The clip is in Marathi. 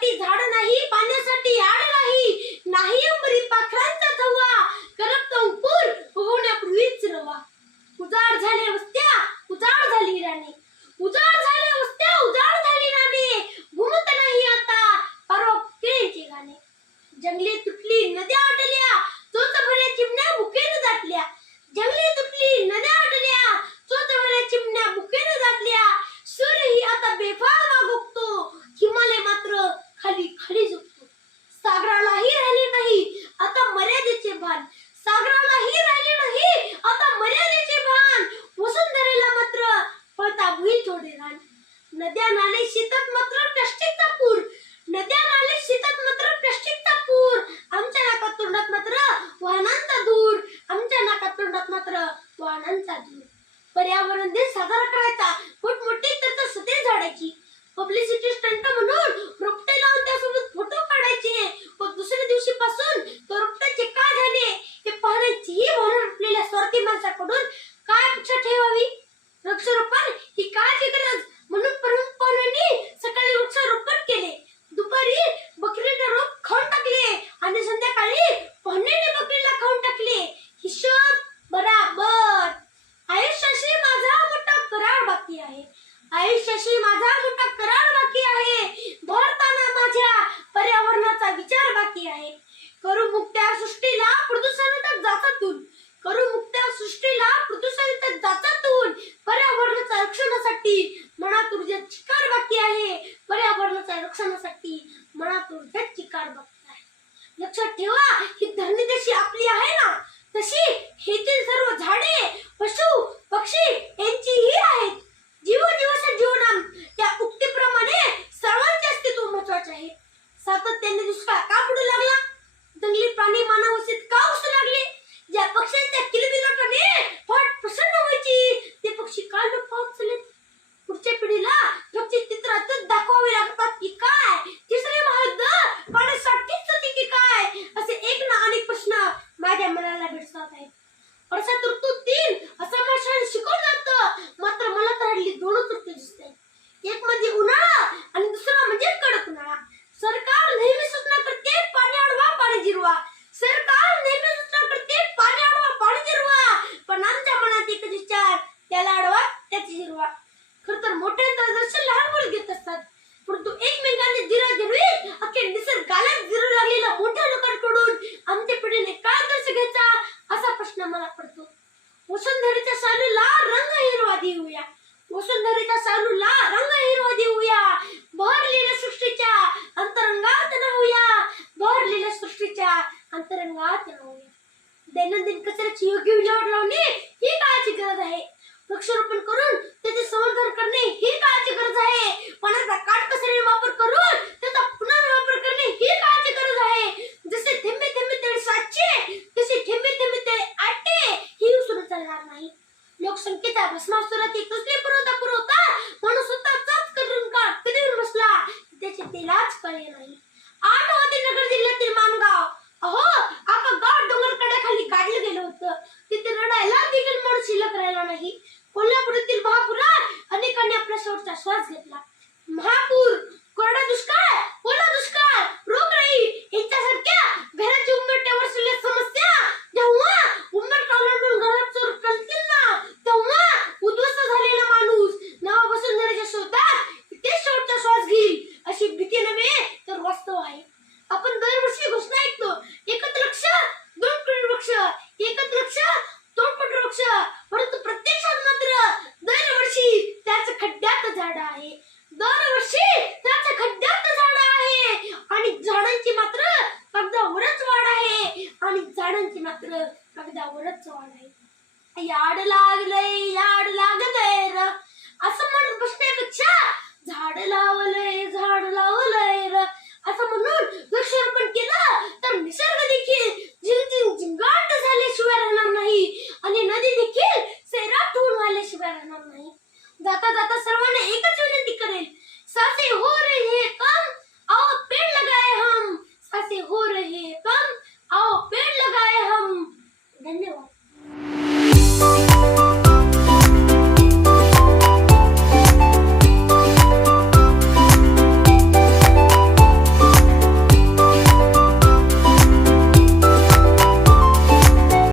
साठी झाड नाही पाण्यासाठी आड नाही. नाही उमरी पाखरांचा थवा. करत अंकुर रवा. उजाड झाले वस्त्या उजाड झाली राणी. उजाड झाले वस्त्या उजाड झाली राणी. घुमत नाही आता परवा केळीचे गाणे जंगले तुटली नद्या आटल्या. तोच भरे चिमण्या भुकेन दाटल्या. जंगले करण्यासाठी मनात चिकार बाकी आहे पर्यावरणाच्या रक्षणासाठी मनात चिकार बाकी आहे. लक्षात ठेवा ही धरणी जशी आपली आहे ना तशी हेतील सर्व झाडे पशु पक्षी यांची ही आहेत. जीव दिवस जीवनाम त्या उक्तीप्रमाणे सर्वांचे अस्तित्व महत्त्वाचे आहे. सातत्याने दुष्काळ Por eso वसुंधरीच्या सालूला रंग हिरवा देऊया. वसुंधरीच्या सालूला रंग हिरवा देऊया. बहरलेल्या सृष्टीच्या अंतरंगात नव्हूया बहरलेल्या सृष्टीच्या अंतरंगात नव्हूया दैनंदिन कचऱ्याची योग्य विल्हेवाट लावणे ही काळाची गरज आहे. वृक्षारोपण करून त्याचे संवर्धन करणे ही काळाची गरज आहे. पण मग शंकेचा भस्मा सुराची कसली पुरवता पुरवता म्हणून स्वतःचाच करून का? कधी बसला. त्याचे तेलाच कळे नाही. आठ नगर जिल्ह्यातील मानगाव अहो it's all right. Yadalagle, yadalagle,